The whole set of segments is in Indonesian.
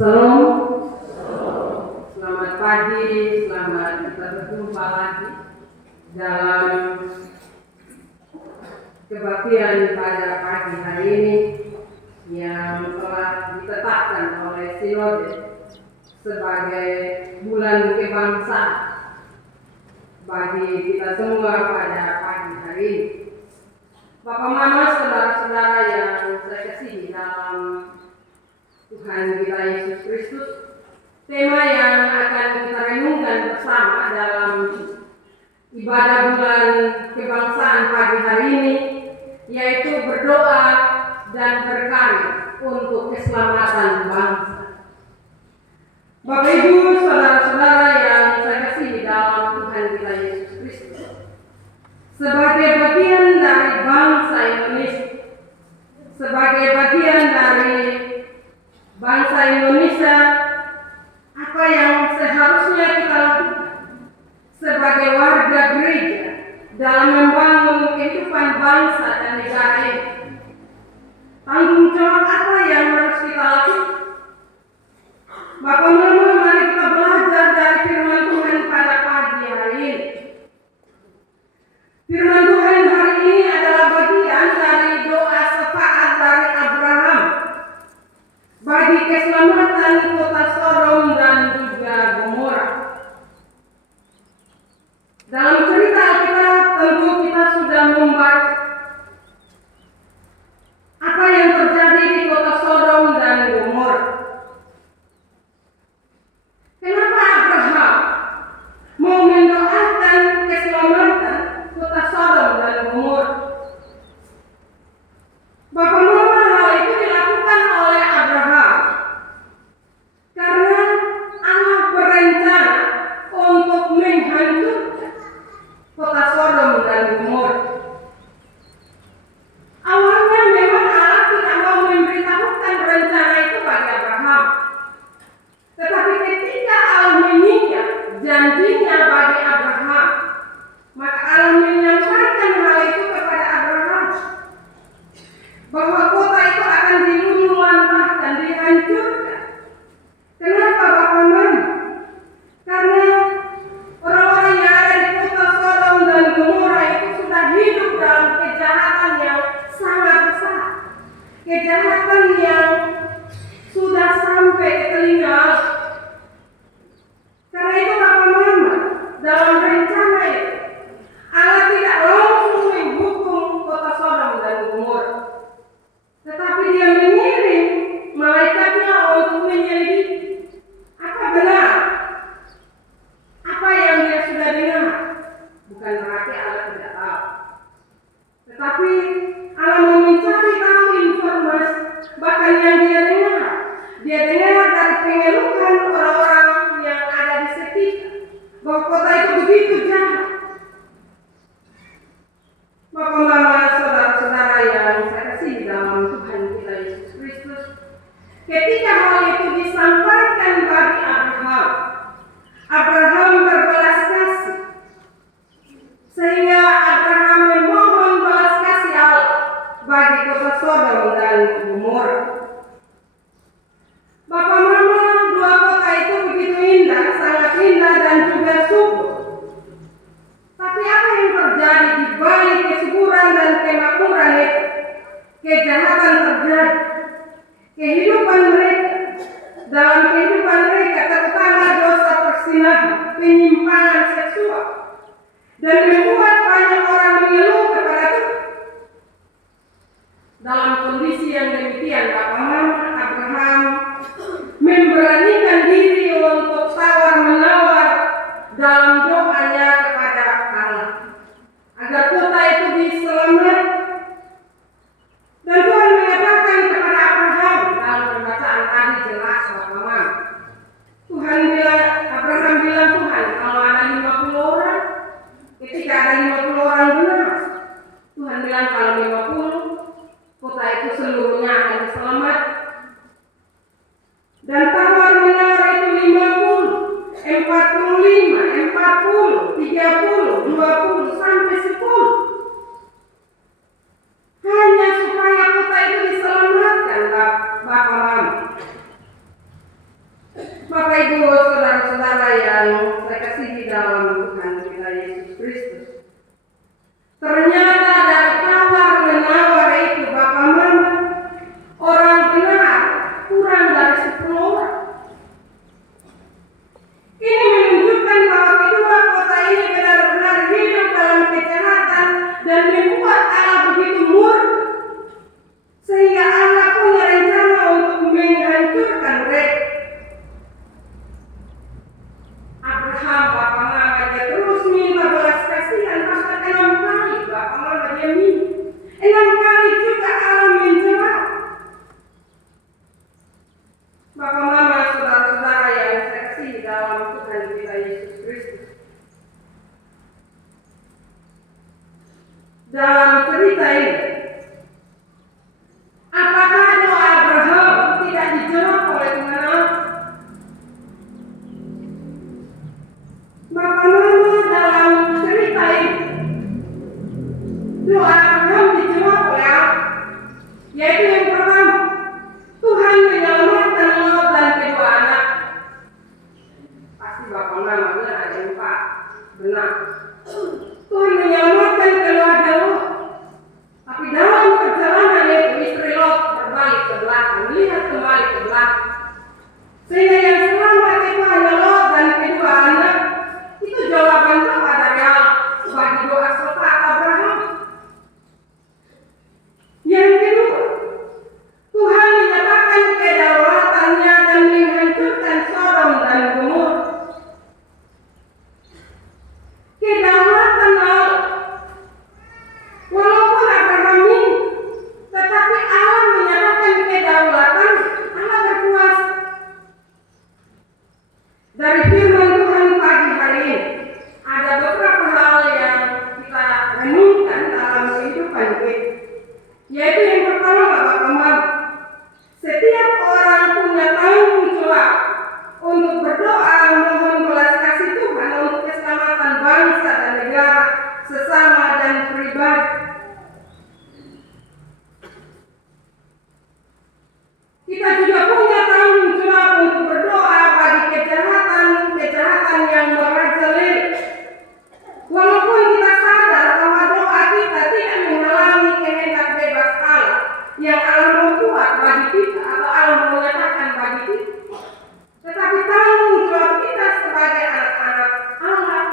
Shalom, selamat pagi, selamat kita berjumpa lagi dalam kebaktian pada pagi hari ini yang telah ditetapkan oleh Sinode sebagai bulan kebangsaan bagi kita semua pada pagi hari ini. Bapak Mama, saudara-saudara yang saya kasihi dalam Tuhan kita Yesus Kristus, tema yang akan kita renungkan bersama dalam ibadah bulan kebangsaan pagi hari ini yaitu berdoa dan berkarya untuk keselamatan bangsa. Bapak Ibu, saudara-saudara yang saya kasihi dalam Tuhan kita Yesus Kristus, sebagai bagian dari bangsa Indonesia, sebagai bagian dari bangsa Indonesia, apa yang seharusnya kita lakukan sebagai warga gereja dalam membangun kehidupan bangsa dan negara ini? Tanggung jawab apa yang harus kita lakukan? Bapak Mama, mari kita belajar dari firman Tuhan pada pagi hari ini. Firman Tuhan hari ini adalah bagian dari doa syafaat dari Abraham bagi keselamatan kota Sodom dan juga Gomora. Dalam cerita Alkitab tentu kita sudah membaca apa yang terjadi di kota Sodom dan Gomora. Kenapa Abraham mau mendoakan keselamatan kota Sodom dan Gomora? Bapak Mama, hal itu dilakukan oleh Abraham karena Allah berencana untuk menghancurkan kota Sodom dan Gomora. Awalnya memang Allah tidak mau memberitahukan rencana itu bagi Abraham, tetapi ketika Allah mengingat janjinya bagi Abraham, maka Allah menyampaikan hal itu kepada Abraham bahwa kota itu akan diluluhlantahkan, dihancurkan. Kenapa Bapak Mama? Karena orang-orang yang ada di kota Sodom dan Gomora itu sudah hidup dalam kejahatan yang sangat besar, kejahatan yang sudah sampai ke telinga Allah. Karena itu Bapak Mama, dalam rencana itu Allah tidak langsung menghukum kota Sodom dan Gomora, tetapi Dia mengirim malaikatnya untuk menyelidiki apa benar apa yang dia sudah dengar. Bukan berarti Allah tidak tahu, tetapi Allah mau mencari tahu informasi bahkan yang dia dengar. Dia dengar dari pengeluhan orang-orang yang ada di sekitar bahwa kota itu begitu jahat. Bapak Mama, saudara-saudara yang saya kasihi dalam Tuhan kita Yesus Kristus, ketika hal itu disampaikan bagi Abraham, Abraham berbelas kasih, sehingga Abraham memohon belas kasih Allah bagi kota Sodom dan Gomora. Bapak Mama, dua kota itu begitu indah, sangat indah dan juga subur. Tapi apa yang terjadi di balik kesuburan dan kemakmuran itu? Kejahatan terjadi. Kehidupan mereka, dalam kehidupan mereka terutama dosa perzinahan, penyimpangan seksual, dan membuat banyak orang mengeluh kepada Tuhan. Dalam kondisi yang demikian, Bapak Mama, Abraham memberanikan diri untuk tawar-menawar dalam doanya kepada Allah agar kota itu diselamatkan. Dan Tuhan mengatakan kepada Abraham dalam pembacaan tadi jelas Bapak Mama. Abraham bilang, Tuhan, kalau ada 50 orang, ketika ada 50 orang benar, Tuhan bilang kalau 50, kota itu seluruhnya akan diselamatkan. Dan tawar menawar itu 50, 45, 40, 30, 20 sampai 10. Hanya supaya kota itu diselamatkan, Bapak Mama. Sehingga yang selamat itu hanya Lot dan kedua anak. Itu jawaban doa dari Allah bagi doa syafaat Abraham. Yang kedua, Tuhan menyatakan kedaulatannya dan menghancurkan Sodom dan Gomora. Kedaulatan Allah. Walaupun Abraham ini, tetapi Allah menyatakan kedaulatan, Allah berkuasa. Dari firman Tuhan pagi hari ini, ada beberapa hal yang kita renungkan dalam kehidupan kita. Yaitu yang pertama, Bapak-Mama, setiap orang punya tanggung jawab untuk berdoa mohon belas kasih Tuhan untuk keselamatan bangsa dan negara, sesama dan pribadi. Kita juga punya tanggung jawab untuk berdoa bagi kejahatan yang merajalela. Walaupun kita sadar bahwa doa kita tidak menghalangi kehendak bebas Allah yang Allah mau buat bagi kita atau Allah mau nyatakan bagi kita, tetapi tanggung jawab kita sebagai anak-anak Allah,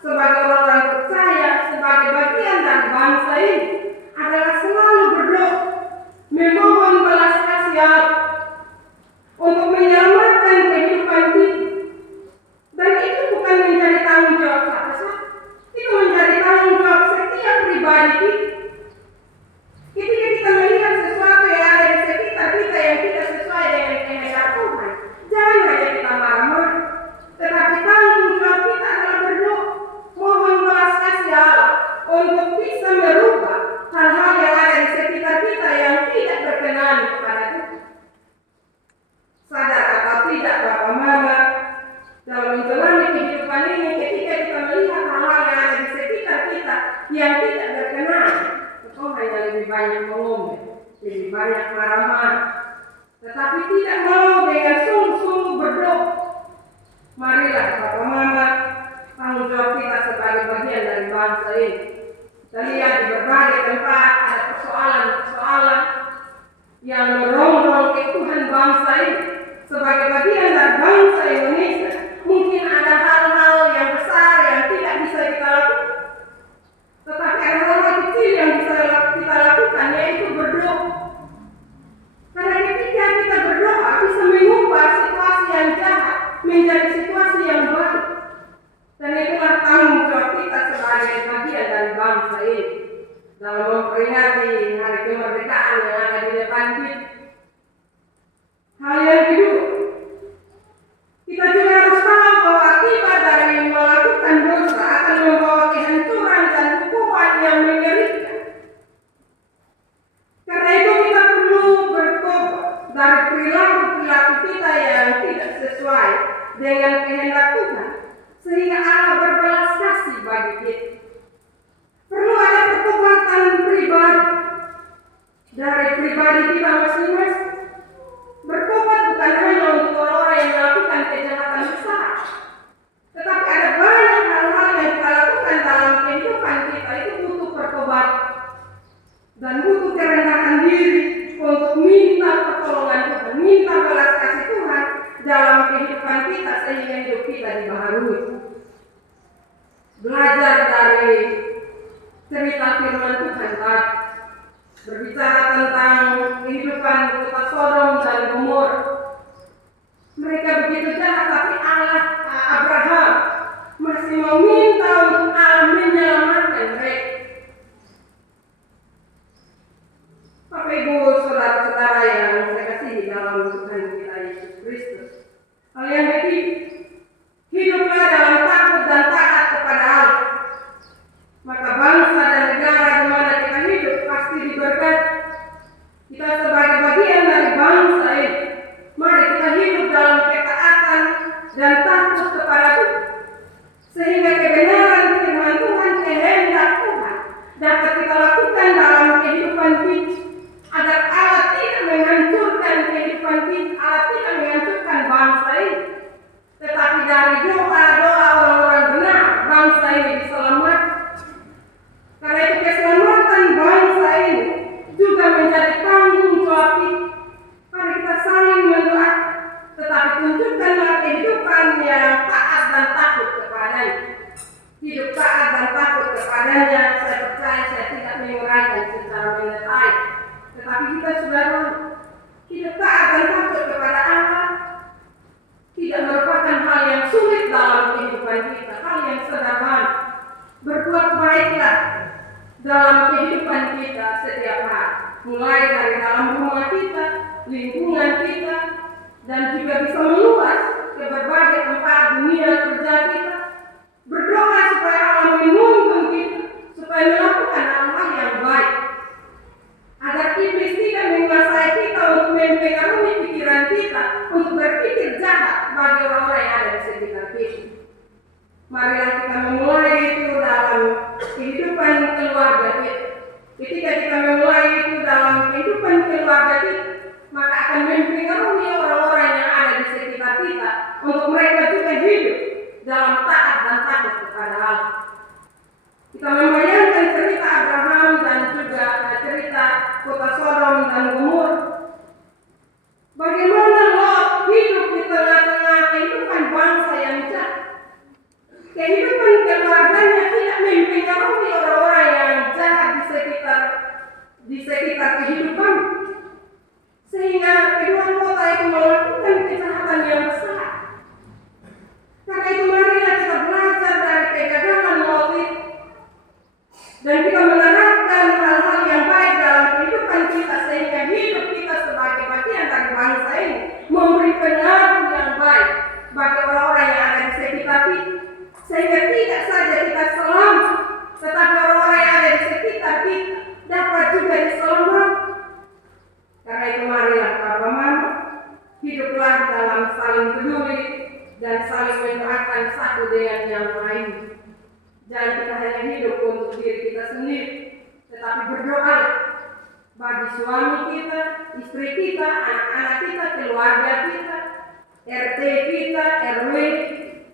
sebagai orang percaya, sebagai bagian dari bangsa ini adalah selalu berdoa, memohon belas kasih Allah untuk menyelamatkan kehidupan kita. Dan itu bukan menjadi tanggung jawab satu-satu, itu menjadi tanggung jawab setiap pribadi kita. Ketika kita melihat sesuatu yang ada di sekitar kita yang tidak sesuai dengan kehendak Tuhan, jangan hanya kita marah-marah, tetapi tanggung jawab kita adalah berdoa, mohon belas kasih Allah untuk bisa merubah hal-hal yang ada di sekitar kita yang tidak berkenan kepada Tuhan. Sadar atau tidak, Bapak-Mama, dalam menjalani kehidupan ini, ketika kita melihat hal-hal yang ada di sekitar kita yang tidak berkenan, kita hanya lebih banyak mengomel, lebih banyak marah-marah, tetapi tidak mau dengan sungguh-sungguh berdoa. Marilah Bapak-Mama, tanggung jawab kita sebagai bagian dari bangsa ini. Kita lihat di berbagai tempat ada persoalan-persoalan yang merongrong keutuhan bangsa ini. Sebagai bagian dari bangsa Indonesia, mungkin ada hal-hal yang besar yang tidak bisa kita lakukan, tetapi ada hal-hal kecil yang bisa kita lakukan, yaitu berdoa. Karena ketika kita berdoa bisa mengubah situasi yang jahat menjadi situasi yang baik. Dan itulah tanggung jawab kita sebagai bagian dari bangsa ini dalam memperingati hari kemerdekaan yang ada di depan kita. Hal yang kedua, kita juga harus tahu bahwa akibat dari melakukan dosa akan membawa kehancuran dan hukuman yang mengerikan. Karena itu kita perlu bertobat dari perilaku-perilaku kita yang tidak sesuai dengan kehendak Tuhan, sehingga Allah berbelas kasih bagi kita. Perlu ada pertobatan pribadi dari pribadi kita masing-masing. Bertobat bukan hanya untuk orang-orang yang melakukan kejahatan besar, tetapi ada banyak hal-hal yang kita lakukan dalam kehidupan kita itu butuh pertobat dan butuh kerendahan diri untuk minta pertolongan Tuhan, minta belas kasih Tuhan dalam kehidupan kita sehingga hidup kita dibaharui. Belajar dari cerita firman Tuhan tadi, berbicara tentang kehidupan kota Sodom dan Gomora. Mereka begitu jahat, tapi Abraham masih meminta untuk Allah menyelamatkan mereka. Bapak Ibu, saudara-saudara yang saya kasihi dalam Tuhan kita Yesus Kristus. Hal yang ketiga, hiduplah dalam takut dan taat kepada Allah. Maka bangsa dan negara di mana kita hidup pasti diberkati. Kita sebagai bagian dari bangsa ini, mari kita hidup dalam ketaatan dan takut kepada Tuhan, sehingga kebenaran firman Tuhan, kehendak Tuhan dapat kita lakukan dalam kehidupan kita, agar Allah tidak menghancurkan kehidupan kita, Allah tidak menghancurkan bangsa ini, tetapi dari doa-doa orang-orang benar bangsa ini diselamatkan. Karena itu keselamatan bangsa ini juga menjadi tanggung jawab kita. Mari kita saling mendoakan, tetapi tunjukkan dari dalam rumah kita, lingkungan kita, dan juga bisa meluas ke berbagai tempat dunia kerja kita. Berdoa supaya Allah menuntun kita, supaya melakukan hal-hal yang baik, agar iblis tidak menguasai kita untuk mempengaruhi pikiran kita untuk berpikir jahat bagi orang-orang yang ada di sekitar kita. Marilah kita memulai itu dalam kehidupan keluarga kita. Ketika kita memulai itu dalam kehidupan keluarga kita, maka akan mempengaruhi orang-orang yang ada di sekitar kita untuk mereka juga hidup dalam taat dan takut kepada Allah. Kita membayangkan cerita Abraham dan juga cerita kota Sodom dan Gomora. Bagaimana Lot hidup di tengah-tengah kehidupan bangsa yang jahat. Kehidupan keluarganya tidak mempengaruhi orang-orang yang jahat di sekitar kehidupan, sehingga kedua kota itu melakukan kejahatan yang besar. Karena itu marilah kita belajar dari kegagalan Lot itu, dan kita menerapkan hal-hal yang baik dalam kehidupan kita, sehingga hidup kita sebagai bagian dari bangsa ini memberi pengaruh yang baik bagi orang-orang yang ada di sekitar kita, sehingga tidak saja kita selamat, tetapi orang-orang yang ada di sekitar kita dapat juga diselamatkan. Karena itu marilah Bapak Mama, hiduplah dalam saling peduli dan saling mendoakan satu dengan yang lain. Jangan kita hanya hidup untuk diri kita sendiri, tetapi berdoa bagi suami kita, istri kita, anak-anak kita, keluarga kita, RT kita, RW,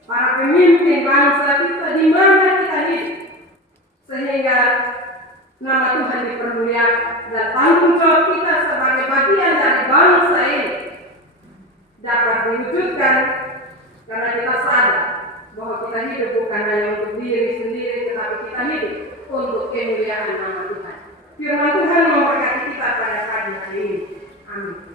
para pemimpin bangsa kita, di mana kita hidup, sehingga nama Tuhan dipermuliakan dan tanggung jawab kita sebagai bagian dari bangsa ini dapat diwujudkan, karena kita sadar bahwa kita hidup bukan hanya untuk diri sendiri, tetapi kita hidup untuk kemuliaan nama Tuhan. Firman Tuhan memberkati kita pada pagi hari ini. Amin.